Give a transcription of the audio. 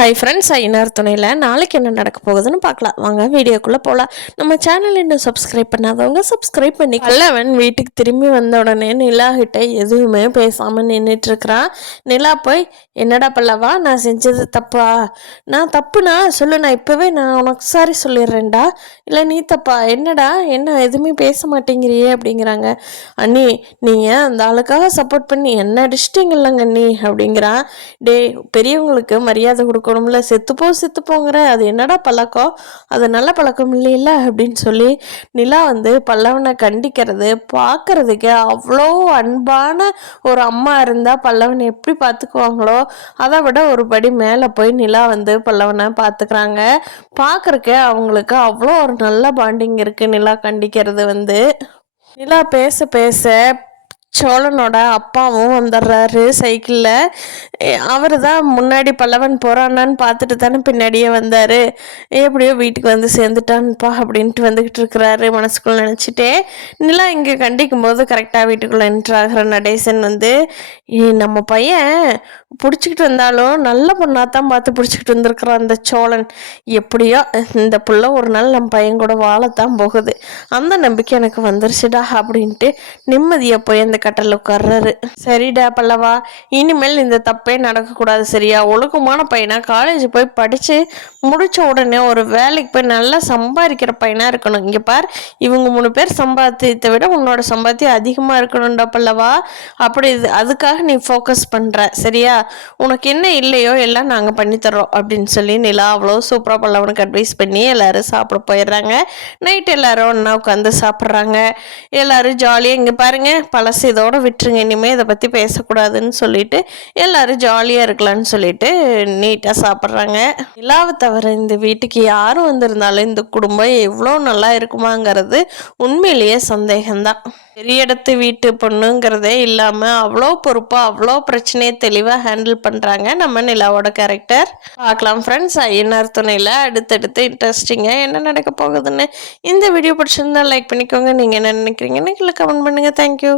Hi friends, Ayyanar துணையில் நாளைக்கு என்ன நடக்க போகுதுன்னு பார்க்கலாம். வாங்க வீடியோக்குள்ளே போகலாம். நம்ம சேனல் இன்னும் சப்ஸ்கிரைப் பண்ணாதவங்க சப்ஸ்கிரைப் பண்ணி. பல்லவன் வீட்டுக்கு திரும்பி வந்த உடனே நிலா கிட்ட எதுவுமே பேசாமல் நின்றுட்டுருக்கிறான். நிலா போய், என்னடா பல்லவா, நான் செஞ்சது தப்பா? நான் தப்புனா சொல்லு, நான் இப்போவே நான் உனக்கு சாரி சொல்லிடுறேன்டா. இல்லை நீ தப்பா? என்னடா என்ன எதுவுமே பேச மாட்டேங்கிறியே அப்படிங்கிறாங்க. அண்ணி, நீங்கள் அந்த ஆளுக்காக சப்போர்ட் பண்ணி என்ன அடிச்சிட்டிங்கல்லங்க அண்ணி அப்படிங்கிறான். டே, பெரியவங்களுக்கு மரியாதை கொடுக்கணும்ல, செத்துப்போங்கிற அது என்னடா பழக்கம்? அது நல்ல பழக்கம் இல்லையில அப்படின்னு சொல்லி நிலா பல்லவனை கண்டிக்கிறது பார்க்கறதுக்கு அவ்வளோ அன்பான ஒரு அம்மா இருந்தால் பல்லவனை எப்படி பார்த்துக்குவாங்களோ அதை விட ஒரு படி மேலே போய் நிலா பல்லவனை பார்த்துக்கிறாங்க. பார்க்கறக்கு அவங்களுக்கு அவ்வளோ ஒரு நல்ல பாண்டிங் இருக்குது. நிலா கண்டிக்கிறது நிலா பேச பேச சோழனோட அப்பாவும் வந்துடுறாரு சைக்கிளில். அவர் தான் முன்னாடி பல்லவன் போகிறானான்னு பார்த்துட்டு தானே பின்னாடியே வந்தார். எப்படியோ வீட்டுக்கு சேர்ந்துட்டான்ப்பா அப்படின்ட்டு வந்துக்கிட்டு இருக்கிறாரு மனசுக்குள்ளே நினச்சிட்டே. நிலா இங்கே கண்டிக்கும் போது கரெக்டாக வீட்டுக்குள்ளே என்ட்ராகிற நடேசன் நம்ம பையன் பிடிச்சிக்கிட்டு வந்தாலும் நல்ல பொண்ணாக தான் பார்த்து பிடிச்சிக்கிட்டு வந்திருக்கிறான் அந்த சோழன். எப்படியோ இந்த புள்ள ஒரு நாள் நம்ம பையன் கூட வாழத்தான் போகுது, அந்த நம்பிக்கை எனக்கு வந்துருச்சுடா அப்படின்ட்டு நிம்மதியாக போய் அந்த கட்டலில் உட்கார்றாரு. சரிடா பல்லவா, இனிமேல் இந்த தப்பே நடக்கக்கூடாது சரியா? ஒழுக்கமான பையனா காலேஜ் போய் படித்து முடித்த உடனே ஒரு வேலைக்கு போய் நல்லா சம்பாதிக்கிற பையனாக இருக்கணும். இங்கே பார், இவங்க 3 பேர் சம்பாத்தியத்தை விட உன்னோட சம்பாத்தியம் அதிகமாக இருக்கணும்டா பல்லவா. அப்படி அதுக்காக நீ ஃபோக்கஸ் பண்ணுற சரியா? உனக்கு என்ன இல்லையோ எல்லாம் நாங்கள் பண்ணித்தரோம் அப்படின்னு சொல்லி நிலா அவ்வளோ சூப்பராக பல்லவனுக்கு அட்வைஸ் பண்ணி எல்லோரும் சாப்பிட போயிடுறாங்க. நைட் எல்லோரும் ஒன்றா உட்காந்து சாப்பிட்றாங்க. எல்லோரும் ஜாலியாக, இங்கே பாருங்கள் பழசு இதோட விட்டுருங்க, இனிமேல் இதை பற்றி பேசக்கூடாதுன்னு சொல்லிட்டு எல்லோரும் ஜாலியாக இருக்கலான்னு சொல்லிட்டு நீட்டாக சாப்பிட்றாங்க. நிலாவை தவிர இந்த வீட்டுக்கு யாரும் வந்திருந்தாலும் இந்த குடும்பம் எவ்வளோ நல்லா இருக்குமாங்கிறது உண்மையிலேயே சந்தேகம்தான். பெரிய இடத்து வீட்டு பொண்ணுங்கிறதே இல்லாமல் அவ்வளோ பொறுப்பாக அவ்வளோ பிரச்சனையை தெளிவாக ஹேண்டில் பண்ணுறாங்க நம்ம நிலாவோட கேரக்டர். பார்க்கலாம் ஃப்ரெண்ட்ஸ், ஐயனார் துணையில் அடுத்தடுத்து இன்ட்ரெஸ்டிங்காக என்ன நடக்க போகுதுன்னு. இந்த வீடியோ பிடிச்சிருந்தா லைக் பண்ணிக்கோங்க. நீங்கள் என்ன நினைக்கிறீங்கன்னு கீழே கமெண்ட் பண்ணுங்கள். தேங்க்யூ.